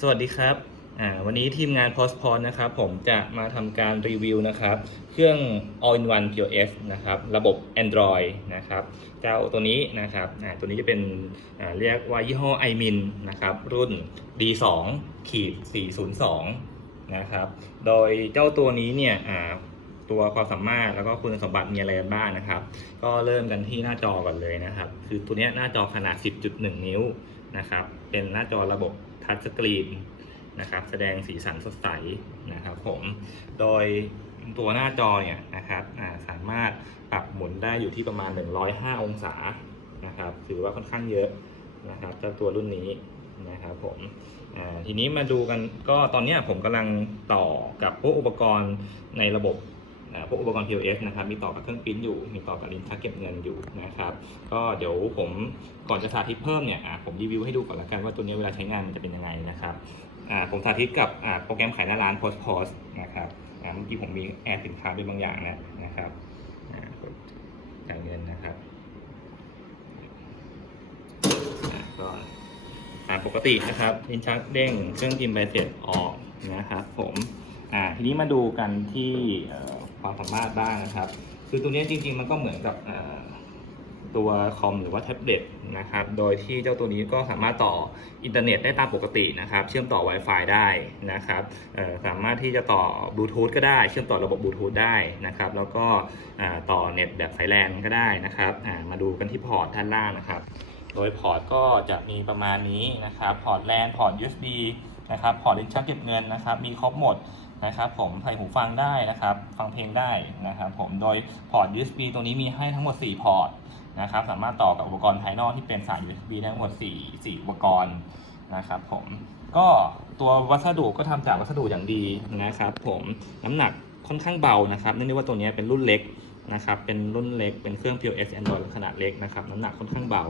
สวัสดีครับ อ่า วันนี้ทีมงาน p o s t p o n นะครับ ผมจะมาทำการรีวิวนะครับ เครื่อง All-in-One POS นะครับ ระบบ Android นะครับ เจ้าตัวนี้นะครับ อ่า ตัวนี้จะเป็น อ่า เรียกว่ายี่ห้อ iMin นะครับ รุ่น D2 ขีด402 นะครับ โดยเจ้าตัวนี้เนี่ย อ่า ตัวความสามารถแล้วก็คุณสมบัติมีอะไรกันบ้างนะครับ ก็เริ่มกันที่หน้าจอก่อนเลยนะครับ คือตัวนี้หน้าจอขนาด 10.1 นิ้ว นะครับ เป็นหน้าจอระบบทัชสกรีนนะครับ แสดงสีสันสดใสนะครับผม โดยตัวหน้าจอเนี่ยนะครับสามารถปรับหมุนได้อยู่ที่ประมาณ 105 องศานะครับ ถือว่าค่อนข้างเยอะนะครับเจ้าตัวรุ่นนี้นะครับผมทีนี้มาดูกันก็ตอนนี้ผมกำลังต่อกับพวกอุปกรณ์ในระบบ พวกอุปกรณ์ POS นะครับมีต่อกับเครื่องปริ้นอยู่ มีต่อกับลิ้นชักเก็บเงินอยู่นะครับก็เดี๋ยวผมก่อนจะสาธิตเพิ่มเนี่ยผมรีวิวให้ดูก่อนละกันว่าตัวนี้เวลาใช้งานมันจะเป็นยังไงนะครับผมสาธิตกับโปรแกรมขายหน้าร้าน Post Post นะครับเมื่อกี้ผมมีแอดสินค้าด้วยบางอย่างนะนะครับจ่ายเงินนะครับก็ตามปกตินะครับลิ้นชักเด้งเครื่องพิมพ์ใบเสร็จออกนะครับผมอ่าทีนี้มาดูกันที่ ความสามารถบ้างนะครับ คือตัวนี้จริง ๆ มันก็เหมือนกับตัวคอมหรือว่าแท็บเล็ตนะครับ โดยที่เจ้าตัวนี้ก็สามารถต่ออินเทอร์เน็ตได้ตามปกตินะครับ เชื่อมต่อ Wi-Fi ได้นะครับ สามารถที่จะต่อบลูทูธก็ได้ เชื่อมต่อระบบบลูทูธได้นะครับ แล้วก็ต่อเน็ตแบบสายแลนก็ได้นะครับ มาดูกันที่พอร์ตด้านล่างนะครับ โดยพอร์ตก็จะมีประมาณนี้นะครับ พอร์ตแลนพอร์ต USB นะครับ พอร์ตลิ้นชักเก็บเงินนะครับ มีครบหมด นะครับผมใส่หูฟังได้นะครับ ฟังเพลงได้นะครับผมโดยพอร์ต USB ตรงนี้มีให้ทั้งหมด 4 พอร์ตนะครับสามารถต่อกับอุปกรณ์ภายนอกที่เป็นสาย USB ได้ทั้งหมด 4 4 อุปกรณ์นะครับผมก็ตัววัสดุก็ทำจากวัสดุอย่างดีนะครับผมน้ำหนักค่อนข้างเบานะครับเนื่องจากว่าตัวนี้เป็นรุ่นเล็ก นะครับ เป็นรุ่นเล็ก เป็นเครื่อง POS Android ขนาดเล็กนะครับ น้ำหนักค่อนข้างเบา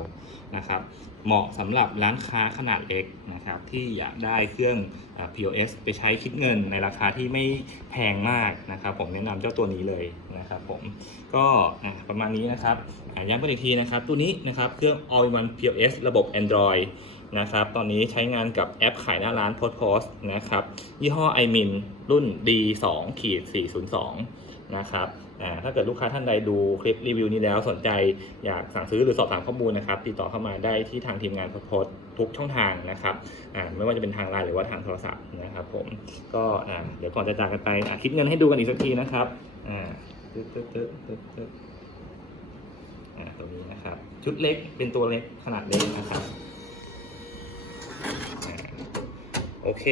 นะครับ เหมาะสำหรับร้านค้าขนาดเล็กนะครับ ที่อยากได้เครื่อง POS ไปใช้คิดเงินในราคาที่ไม่แพงมากนะครับ ผมแนะนำเจ้าตัวนี้เลยนะครับผม ก็ประมาณนี้นะครับย้ำกันอีกทีนะครับ ตัวนี้นะครับ เครื่อง All-in-One POS ระบบ Android นะครับ ตอนนี้ใช้งานกับแอปขายหน้าร้าน Post Post นะครับ ยี่ห้อ iMin รุ่น D2 ขีด402 นะครับ ถ้าเกิดลูกค้าท่านใดดูคลิปรีวิวนี้แล้วสนใจอยากสั่งซื้อหรือสอบถามข้อมูลนะครับติดต่อเข้ามาได้ที่ทางทีมงานโพสทุกช่องทางนะครับไม่ว่าจะเป็นทางไลน์หรือว่าทางโทรศัพท์นะครับผมก็เดี๋ยวก่อนจะจากกันไปคิดเงินให้ดูกันอีกสักทีนะครับตึ๊ดตึ๊ดตึ๊ดตึ๊ดตึ๊ดตัวนี้นะครับชุดเล็กเป็นตัวเล็กขนาดเล็กนะครับอ่า โอเค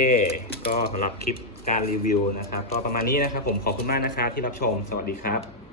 ก็สำหรับคลิปการรีวิวนะครับ ก็ประมาณนี้นะครับผมขอบคุณมากนะครับที่รับชม สวัสดีครับ